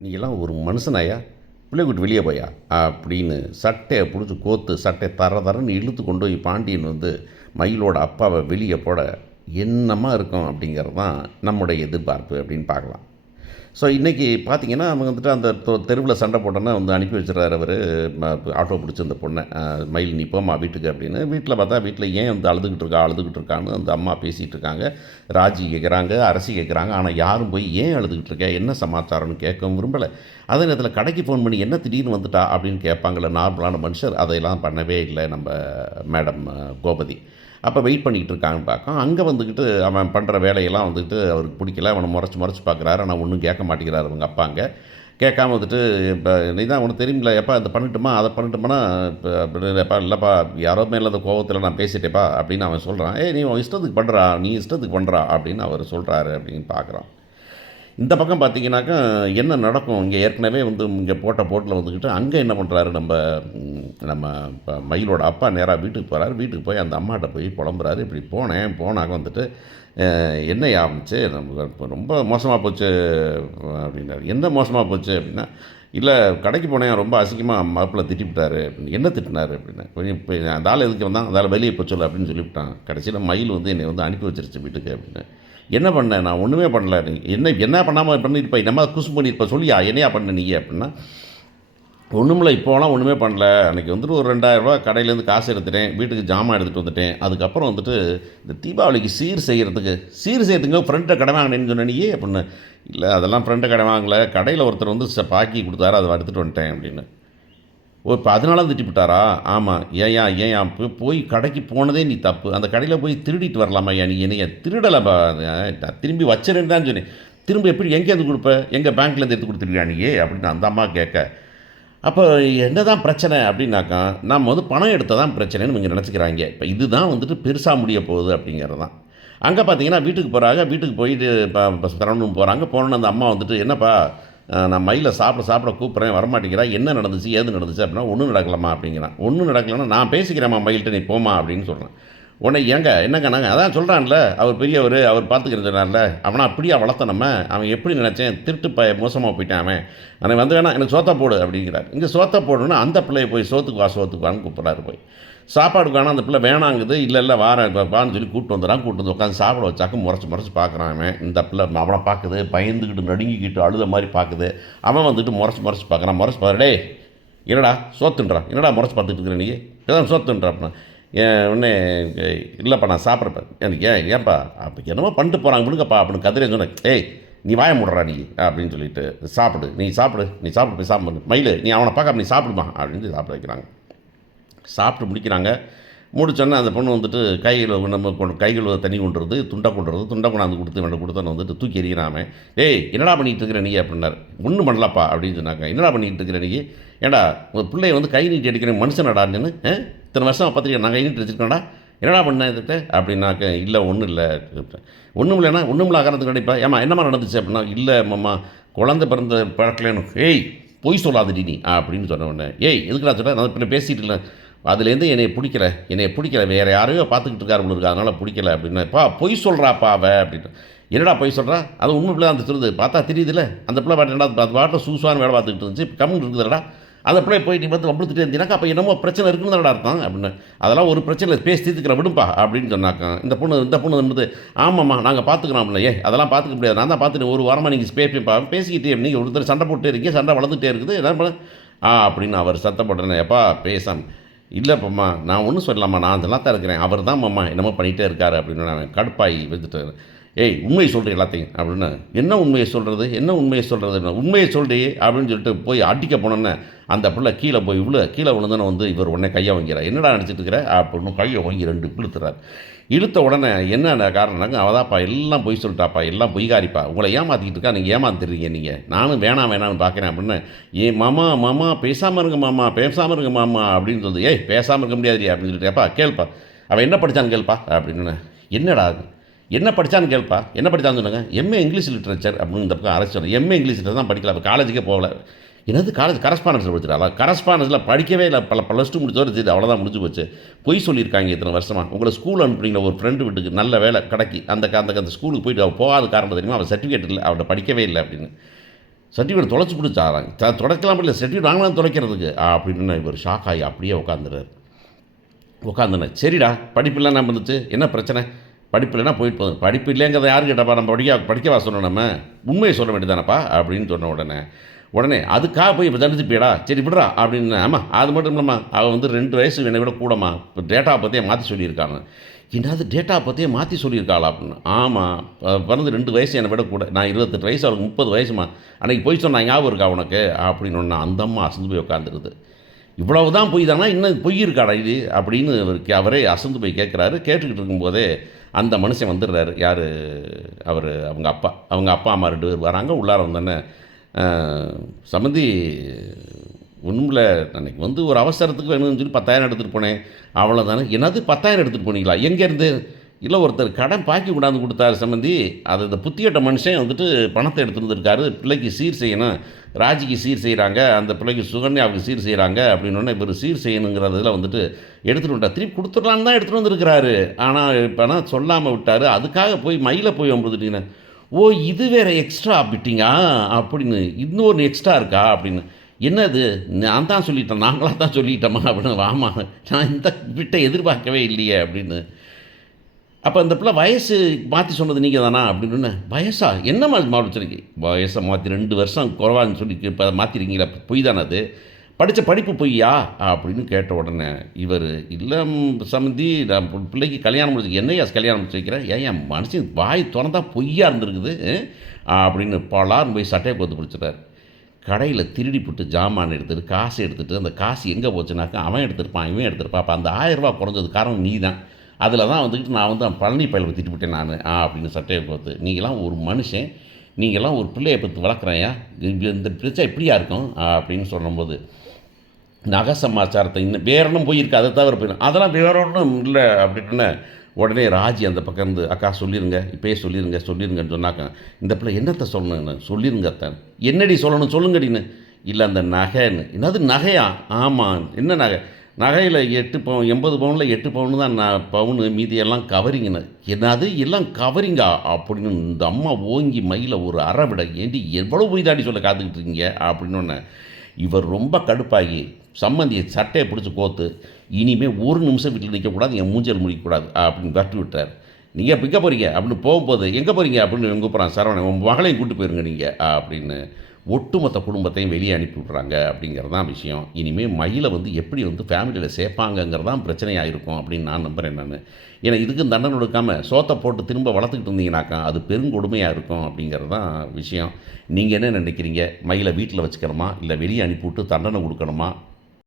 நீங்கள்லாம் ஒரு மனுஷனாயா? பிள்ளைய கூட்டு வெளிய போயா? அப்படின்னு சட்டைய புடிச்சு கோத்து, சட்டைய தர தரன்னு இழுத்து கொண்டு போய் பாண்டியன் மயிலோட அப்பாவ வெளிய போட, என்னமா இருக்கும் அப்படிங்கிறது தான் நம்முடைய எதிர்பார்ப்பு அப்படின்னு பார்க்கலாம். ஸோ இன்றைக்கி பார்த்தீங்கன்னா, அவங்க அந்த தெருவுல சண்டை போட்டோன்னே அனுப்பி வச்சுறாரு அவரு. ஆட்டோ பிடிச்சு அந்த பொண்ண. "மயில் நீ போம்மா வீட்டுக்கு" அப்படின்னு. வீட்ல பார்த்தா, வீட்ல ஏன் அழுதுகிட்டு இருக்கான்னு அந்த அம்மா பேசிகிட்டு இருக்காங்க. ராஜி கேட்குறாங்க, அரசி கேட்குறாங்க. ஆனால் யாரும் போய் "ஏன் அழுதுகிட்டு இருக்க? என்ன சமாச்சாரம்னு?" கேட்கவும் விரும்பல. அதே நேரத்தில கடைக்கு ஃபோன் பண்ணி "என்ன திடீர்னு வந்துட்டா?" அப்படின்னு கேட்பாங்கள்ல நார்மலான மனுஷர். அதையெல்லாம் பண்ணவே இல்ல நம்ம மேடம் கோமதி. அப்போ வெயிட் பண்ணிக்கிட்டு இருக்காங்கன்னு பார்க்கோம். அங்கே அவன் பண்ணுற வேலையெல்லாம் அவருக்கு பிடிக்கல. அவனை முறைச்சு முறைச்சு பார்க்குறாரு. ஆனால் ஒன்றும் கேட்க மாட்டேங்கிறாரு அவங்க அப்பா அங்க. கேட்காம "இப்போ நீ தான் உனக்கு தெரியும்ல, எப்பா இதை பண்ணட்டுமா, அதை பண்ணட்டுமான்னா" இப்போ அப்படி "எப்பா இல்லைப்பா, யாரோ மேலே அந்த கோவத்தில் நான் பேசிட்டேப்பா" அப்படின்னு அவன் சொல்கிறான். "ஏய், நீ உன் இஷ்டத்துக்கு பண்ணுறா, நீ இஷ்டத்துக்கு பண்ணுறா" அப்படின்னு அவர் சொல்கிறாரு அப்படின்னு பார்க்குறான். இந்த பக்கம் பார்த்தீங்கன்னாக்கா, என்ன நடக்கும்? இங்கே ஏற்கனவே இங்கே போட்ட போட்டில் அங்கே என்ன பண்ணுறாரு நம்ம மயிலோட அப்பா நேராக வீட்டுக்கு போகிறாரு. வீட்டுக்கு போய் அந்த அம்மாட்ட போய் புலம்புறாரு. "இப்படி போனாக்க என்னய்யா ஆச்சு? நமக்கு இப்போ ரொம்ப மோசமாக போச்சு" அப்படின்னாரு. "என்ன மோசமாக போச்சு?" அப்படின்னா, "இல்லை, கடைக்கு போனேன், ரொம்ப அசிங்கமாக மாப்பிள்ளை திட்டிவிட்டாரு" அப்படின்னு. "என்ன திட்டினாரு?" அப்படின்னா, "கொஞ்சம் இப்போ அந்த ஆள் எதுக்கு வந்தான்? அந்த ஆள் வெளியே போக சொல்லு" அப்படின்னு சொல்லிவிட்டான். கடைசியில் மயில் என்னை அனுப்பி வச்சிருச்சு வீட்டுக்கு அப்படின்னு. "என்ன பண்ண? நான் ஒன்றுமே பண்ணல." "நீ என்ன பண்ணாமல் பண்ணியிருப்ப? என்னம்மா குசு பண்ணியிருப்ப? சொல்லியா, என்னையா பண்ண நீ?" அப்படின்னா, "ஒன்றுமில்ல, இப்போலாம் ஒன்றுமே பண்ணல. அன்றைக்கி ஒரு ரூ. 2000 கடையிலேருந்து காசு எடுத்துட்டேன். வீட்டுக்கு ஜாமான் எடுத்துகிட்டு வந்துட்டேன். அதுக்கப்புறம் இந்த தீபாவளிக்கு சீர் செய்கிறதுக்கு ஃப்ரெண்ட்டை கடன் வாங்கினேன்னு சொன்ன நீ" அப்படின்னு. "இல்லை, அதெல்லாம் ஃப்ரெண்ட்டை கடன் வாங்கல. கடையில் ஒருத்தர் பாக்கி கொடுத்தாரு, அதை எடுத்துகிட்டு வந்துட்டேன்" அப்படின்னு. "ஓ, இப்போ அதனால தான் திட்டிப்புட்டாரா?" "ஆமாம்." "ஏன்யா போய் கடைக்கு போனதே நீ தப்பு. அந்த கடையில் போய் திருடிட்டு வரலாமாய்யா நீ? என்னைய திருடலப்பா, நான் திரும்பி வச்சுறேன்னு தான் சொன்னேன். திரும்ப எப்படி எங்கேருந்து கொடுப்ப? எங்கே பேங்க்லேருந்து எடுத்து கொடுத்துருக்கியா நீ?" அப்படின்னு அந்த அம்மா கேட்க, அப்போ என்ன தான் பிரச்சனை அப்படின்னாக்கா, நம்ம பணம் எடுத்தால் தான் பிரச்சனைன்னு இவங்க நினச்சிக்கிறாங்க. இப்போ இதுதான் பெருசா முடிய போகுது அப்படிங்கிறது தான். அங்கே பார்த்தீங்கன்னா, வீட்டுக்கு போகிறாங்க. வீட்டுக்கு போயிட்டு சரவணன் போகிறாங்க. போனோன்னே அந்த அம்மா "என்னப்பா, நான் மயிலை சாப்பிட கூப்பிட்றேன், வரமாட்டேங்கிறா. என்ன நடந்துச்சு, ஏது நடந்துச்சு?" அப்படின்னா, "ஒன்றும் நடக்கலம்மா" அப்படிங்கிறான். "ஒன்றும் நடக்கலன்னா நான் பேசிக்கிறேம்மா மயில்கிட்ட, நீ போம்மா" அப்படின்னு சொல்கிறேன். உடனே என்னங்க நாங்கள் அதான் சொல்கிறான்ல, அவர் பெரியவர், அவர் பார்த்துக்கிறேன்னு சொன்னார்ல, அவனை அப்படியா வளர்த்த நம்ம? அவன் எப்படி நினச்சேன், திருட்டு மோசமாக போயிட்டான் அவன். அவன் வேணா எனக்கு சோத்தா போடு அப்படிங்கிறார். இங்கே சோத்தா போடணுன்னா அந்த பிள்ளையை போய் சோத்துக்கு வான்னு கூப்பிட்றாரு. போய் சாப்பாடுக்கு வேணாம், அந்த பிள்ளை வேணாங்குது. இல்லை வாரேன் வான்னு சொல்லி கூப்பிட்டு வந்து உட்காந்து சாப்பிட வச்சாக்க முறைச்சி பார்க்குறான் அவன். இந்த பிள்ளை அவனை பார்க்குது, பயந்துக்கிட்டு நடுங்கிக்கிட்டு அழுத மாதிரி பார்க்குது. அவன் முறைச்சி பார்க்குறான். முறைச்சி பாரு, "டேய், என்னடா சோத்துன்றா, என்னடா முறைச்சி பார்த்துட்டு இருக்கிற நீ? ஏதாவது சோத்துன்றா" அப்படின்னா, உடனே "இல்லைப்பா, நான் சாப்பிட்றப்ப." "எனக்கு ஏன்ப்பா அப்போ என்னமோ பண்ணிட்டு போகிறாங்க, விடுங்கப்பா" அப்படின்னு கதிரே சொன்னேன். "ஏய், நீ வாய மூடுறா நீ" அப்படின்னு சொல்லிட்டு, நீ சாப்பிடு போய் சாப்பிடு. "மயிலு, நீ அவனை பார்க்காம நீ சாப்பிடுமா" அப்படின்னு சாப்பிட வைக்கிறாங்க. சாப்பிட்டு முடிக்கிறாங்க. முடிச்சோன்னே அந்த பொண்ணு கையில் நம்ம கை கழுவ தண்ணி கொண்டுறது, துண்டை கொண்டாந்து கொடுத்து இவன்ட்ட கொடுத்தோன்னு தூக்கி எறிகிறான் அவன். "ஏய், என்னடா பண்ணிகிட்டு இருக்கிற நீ?" அப்படின்னாரு. "ஒன்றும் பண்ணலப்பா" அப்படின்னு சொன்னாங்க. "என்னடா பண்ணிகிட்டு இருக்கிற நீ? ஏன்டா உங்கள் பிள்ளைய கை நீட்டி அடிக்கிற மனுஷனடான்னு இத்தனை வருஷம் பார்த்துருக்கேன், நான் கை நீட்டி வச்சுருக்கேன்டா, என்னடா பண்ணேன் இதுக்கு?" அப்படின்னாக்க, "இல்லை, ஒன்றும் இல்லை." "ஒன்றும் இல்லைன்னா ஒன்றும் இல்லை ஆகிறதுக்கு கிடைப்பா? ஏம்மா என்னம்மா நடந்துச்சு?" அப்படின்னா, "இல்லை மாமா, குழந்தை பிறந்த பழக்கலன்னு." "ஏய், பொய் சொல்லாதடி நீ" அப்படின்னு சொன்ன உடனே, "ஏய், எதுக்குடா சொல்கிறேன், நான் இப்போ பேசிகிட்டு இல்லை, அதுலேருந்து என்னைய பிடிக்கல, வேறு யாரையோ பார்த்துக்கிட்டு இருக்காரு போல இருக்கு, அதனால் பிடிக்கல" அப்படின்னா, "பா, பொய் சொல்கிறாப்பா அவ" அப்படின்னு. "என்னடா பொய் சொல்கிறா? அது உண்மை பிள்ளை தான் சொல்லுது, பார்த்தா தெரியுதுல்ல, அந்த பிள்ளை பாட்டு அது பாட்டில் சூசான்னு வேலை பார்த்துக்கிட்டு இருந்துச்சு, கம்முன்னு இருக்குதுடா, அந்த பிள்ளை போய் நீ வம்புழுத்துட்டே இருந்தீனாக்கா அப்போ என்னமோ பிரச்சனை இருக்குன்னு தானடா அர்த்தம்" அப்படின்னு. "அதெல்லாம் ஒரு பிரச்சனை இல்லை, பேசி தீர்த்துக்கிறேன் விடுப்பா" அப்படின்னு சொன்னாக்கா, இந்த பொண்ணு "ஆமாம்மா, நாங்கள் பார்த்துக்குறோம்" இல்லை. "ஏய், அதெல்லாம் பார்த்துக்க முடியாது, நான் தான் பார்த்துட்டு ஒரு வாரமாக நீங்கள் பேசிக்கிட்டே நீங்கள் ஒருத்தர் சண்டை போட்டே இருக்கீங்க, சண்டை வளர்ந்துகிட்டே இருக்குது, என்ன பண்ண" அப்படின்னு அவர் சத்தம் போட்டேன்னு. "எப்பா பேசாம." "இல்லைப்பம்மா, நான் ஒன்றும் சொல்லலாம்மா, நான் அதெல்லாம் தான் இருக்கிறேன், அவர் தான் மாமா என்னமோ பண்ணிகிட்டே இருக்காரு" அப்படின்னு. நான் கடுப்பாகி வந்துட்டார். "ஏய், உண்மையை சொல்கிறேன் எல்லாத்தையும்" அப்படின்னு. "என்ன உண்மையை சொல்கிறது? உண்மையை சொல்றி" அப்படின்னு சொல்லிட்டு போய் அடிக்க போனோன்னே, அந்த பிள்ளை கீழே விழுந்தோன்னே இவர் உடனே கையை வாங்கிறார். "என்னடா நினச்சிட்டு இருக்கிற?" அப்படின்னு கையை வாங்கி 2 இழுத்துறாரு. இழுத்த உடனே என்ன காரணம்னாங்க, "அவதாப்பா, எல்லாம் பொய் சொல்லிட்டாப்பா, எல்லாம் பொய்காரிப்பா, உங்களை ஏமாற்றிக்கிட்டு இருக்கா, நீங்கள் ஏமாந்துடுறீங்க நீங்கள், நானும் வேணாம்னு பார்க்குறேன்" அப்படின்னு. "ஏய் மாமா பேசாமல் இருங்க மாமா" அப்படின்னு சொல்லுது. "ஏய், பேசாமல் இருக்க முடியாதுடி" அப்படின்னு சொல்லிட்டு, "ஏப்பா கேள்ப்பா, அவன் என்ன படித்தான்னு கேள்ப்பா" அப்படின்னு. "என்னடா அது? என்ன படித்தான்னு கேள்ப்பா, என்ன படித்தான்னு சொன்னாங்க." "எம்ஏ இங்கிலீஷ் லிட்ரேச்சர்" அப்படின்னு இந்த பக்கம் அரசு சொன்னேன். "எம்ஏ இங்கிலீஷ் லிட்ரேச்சர் தான் படிக்கல, அப்போ காலேஜுக்கே போகல." "என்னது காலேஜ் கரஸ்பாண்டன்ஸில் படிச்சிடலாம்?" "கரஸ்பாண்டன்ஸில் படிக்கவே இல்லை, +2 முடிச்சவரை தெரியுது, அவ்வளோதான், முடிஞ்சு போச்சு. பொய் சொல்லியிருக்காங்க இத்தனை வருஷமாக. உங்களை ஸ்கூல் அனுப்புறீங்களா ஒரு ஃப்ரெண்டு வீட்டுக்கு, நல்ல வேலை கடைக்கு, அந்த ஸ்கூலுக்கு போயிட்டு அவள் போகாத காரணம் தெரியுமா, அவள் சர்டிஃபிகேட் இல்லை, அவள்கிட்ட படிக்கவே இல்லை" அப்படின்னு சர்டிஃபிகேட் தொலைச்சி பிடிச்சாராங்க. தொலைக்கலாம் இல்லை, சர்டிஃபிகேட் வாங்கலாம் தொலைக்கிறதுக்கு அப்படின்னு இவர் ஷாக் ஆகி அப்படியே உட்காந்துறாரு. உட்காந்துனேன். சரிடா, படிப்புலாம் நம்ம வந்துச்சு, என்ன பிரச்சனை? படிப்பு இல்லைன்னா போயிட்டு போகுது. படிப்பு இல்லைங்கிறத யார் கேட்டப்பா? நம்ம படிக்கவா சொன்னோம்? நம்ம உண்மையை சொல்ல வேண்டியதானப்பா அப்படின்னு சொன்ன உடனே அதுக்காக போய் இப்போ தடுத்துப்பியடா, சரி விடுறா அப்படின்னு. ஆமாம், அது மட்டும் இல்லைம்மா, அவள் வந்து 2 வயசு என்னை விட கூடம்மா, இப்போ டேட்டாவை பற்றியே மாற்றி சொல்லியிருக்காங்க. என்னது டேட்டா பற்றியே மாற்றி சொல்லியிருக்காளா அப்படின்னு. ஆமாம், பிறந்து 2 வயசு என்னை விட கூட, நான் 28 வயசு, அவளுக்கு 30 வயசுமா, அன்றைக்கி போய் சொன்னால் ஞாபகம் இருக்கா உனக்கு அப்படின்னு ஒன்று. அந்த அம்மா அசந்து போய் உட்காந்துருது. இவ்வளவு தான் பொய் தானா, இன்னும் பொய் இருக்காடா இது அப்படின்னு அவரே அசந்து போய் கேட்குறாரு. கேட்டுக்கிட்டு இருக்கும்போதே அந்த மனுஷன் வந்துடுறாரு. யார் அவர்? அவங்க அப்பா அம்மா 2 பேர் வராங்க. உள்ளார வந்தோடனே, சம்மந்தி ஒன்றும் அன்றைக்கி வந்து ஒரு அவசரத்துக்கு வேணும்னு சொல்லி 10,000 எடுத்துகிட்டு போனேன், அவ்வளோதானே. என்னது 10,000 எடுத்துகிட்டு போனீங்களா? எங்கேருந்து? இல்லை, ஒருத்தர் கடன் பாக்கி கொண்டாந்து கொடுத்தாரு சம்மந்தி, அது இந்த புத்தியட்ட மனுஷன் வந்துட்டு பணத்தை எடுத்துகிட்டு வந்துருக்காரு, பிள்ளைக்கு சீர் செய்யணும், ராஜிக்கு சீர் செய்கிறாங்க, அந்த பிள்ளைக்கு சுகன்யாவுக்கு சீர் செய்கிறாங்க அப்படின்னோடனே இவர் சீர் செய்யணுங்கிறதுல வந்துட்டு எடுத்துகிட்டு விட்டார். திருப்பி கொடுத்துடலான்னு தான் எடுத்துகிட்டு வந்துருக்கிறாரு. ஆனால் இப்போ நான் சொல்லாமல் விட்டார். அதுக்காக போய் மயில போய் வந்துட்டீங்க. ஓ, இது வேறு எக்ஸ்ட்ரா பிட்டிங்கா அப்படின்னு. இன்னொரு எக்ஸ்ட்ரா இருக்கா அப்படின்னு. என்னது? நான் தான் சொல்லிட்டேன், நாங்களாக தான் சொல்லிட்டோமா அப்படின்னு. ஆமாம், நான் இந்த பிட்டை எதிர்பார்க்கவே இல்லையே அப்படின்னு. அப்போ அந்த பிள்ளை வயசு மாற்றி சொன்னது நீங்கள் தானா அப்படின்னு. வயசா? என்ன மாற்றிருக்கு? வயசை மாற்றி 2 வருஷம் குறவான்னு சொல்லி இப்போ மாற்றிருக்கீங்களா? பொய் தானே அது? படித்த படிப்பு பொய்யா அப்படின்னு கேட்ட உடனே இவர், இல்லை சம்மந்தி, நான் பிள்ளைக்கு கல்யாணம் முடிச்சு. என்னையா கல்யாணம் முடிச்சு வைக்கிறேன்? ஏன் மனுஷன் வாய் திறந்தா பொய்யா இருந்திருக்குது அப்படின்னு பலார்னு போய் சட்டையை கோத்து பிடிச்சிட்டார். கடையில் திருடி போட்டு ஜாமான் எடுத்துகிட்டு காசு எடுத்துகிட்டு, அந்த காசு எங்கே போச்சுனாக்கா அவன் எடுத்துருப்பான், இவன் எடுத்துருப்பான். அப்போ அந்த 1000 ரூபா குறைஞ்சது காரணம் நீ தான். அதில் தான் வந்துக்கிட்டு நான் வந்து பழனி பயலுக்கு திட்டுவிட்டேன் நான் அப்படின்னு சட்டையை பார்த்து. நீங்களாம் ஒரு மனுஷன், நீங்களாம் ஒரு பிள்ளையை பற்றி வளர்க்குறேயா, இந்த பிரச்சனை எப்படியா இருக்கும் அப்படின்னு சொல்லும்போது, நகை சமாச்சாரத்தை இன்னும் வேற ஒன்றும் போயிருக்கு, அதை தவிர போயிடும், அதெல்லாம் வேற ஒன்றும் இல்லை அப்படின்னு. உடனே ராஜி அந்த பக்கம் இருந்து, அக்கா சொல்லிடுங்க, இப்போயே சொல்லிடுங்கன்னு சொன்னாக்கா, இந்த பிள்ளை என்னத்தை சொல்லணுன்னு சொல்லிடுங்க அத்தான். என்னடி சொல்லணும் சொல்லுங்கடின்னு. இல்லை அந்த நகைன்னு. என்னது நகையா? ஆமாம், என்ன நகை? நகையில் 8 பவுன், 80 பவுனில் 8 பவுனு தான் பவுனு, மீதியெல்லாம் கவரிங்கன்னு. என்னது எல்லாம் கவரிங்கா அப்படின்னு இந்த அம்மா ஓங்கி மயில ஒரு அரை விட. ஏண்டி எவ்வளோ போய் தாடி சொல்ல காத்துக்கிட்டு இருக்கீங்க அப்படின்னு ஒன்று. இவர் ரொம்ப கடுப்பாகி சம்மந்தியை சட்டையை பிடிச்சி கோத்து, இனிமேல் ஒரு நிமிஷம் வீட்டில் நிற்கக்கூடாது, என் மூஞ்சல் முடிக்கக்கூடாது அப்படின்னு கட்டி விட்டார். நீங்கள் பிக்க போகிறீங்க அப்படின்னு போகும்போது, எங்கே போகிறீங்க அப்படின்னு எங்கே போகிறான் சரவணன், உங்கள் மகளையும் கூப்பிட்டு போயிருங்க நீங்கள் அப்படின்னு ஒட்டுமொத்த குடும்பத்தையும் வெளியே அனுப்பி விட்றாங்க அப்படிங்கிறது தான் விஷயம். இனிமேல் மயிலை வந்து எப்படி வந்து ஃபேமிலியில் சேர்ப்பாங்கங்கிறது தான் பிரச்சனையாக இருக்கும் அப்படின்னு நான் நம்புகிறேன் நான். ஏன்னா இதுக்கும் தண்டனை கொடுக்காமல் சோத்தை போட்டு திரும்ப வளர்த்துக்கிட்டு இருந்தீங்கனாக்கா அது பெருங்கொடுமையாக இருக்கும் அப்படிங்கிறது தான் விஷயம். நீங்கள் என்ன நினைக்கிறீங்க? மயிலை வீட்டில் வச்சுக்கணுமா, இல்லை வெளியே அனுப்பிவிட்டு தண்டனை கொடுக்கணுமா?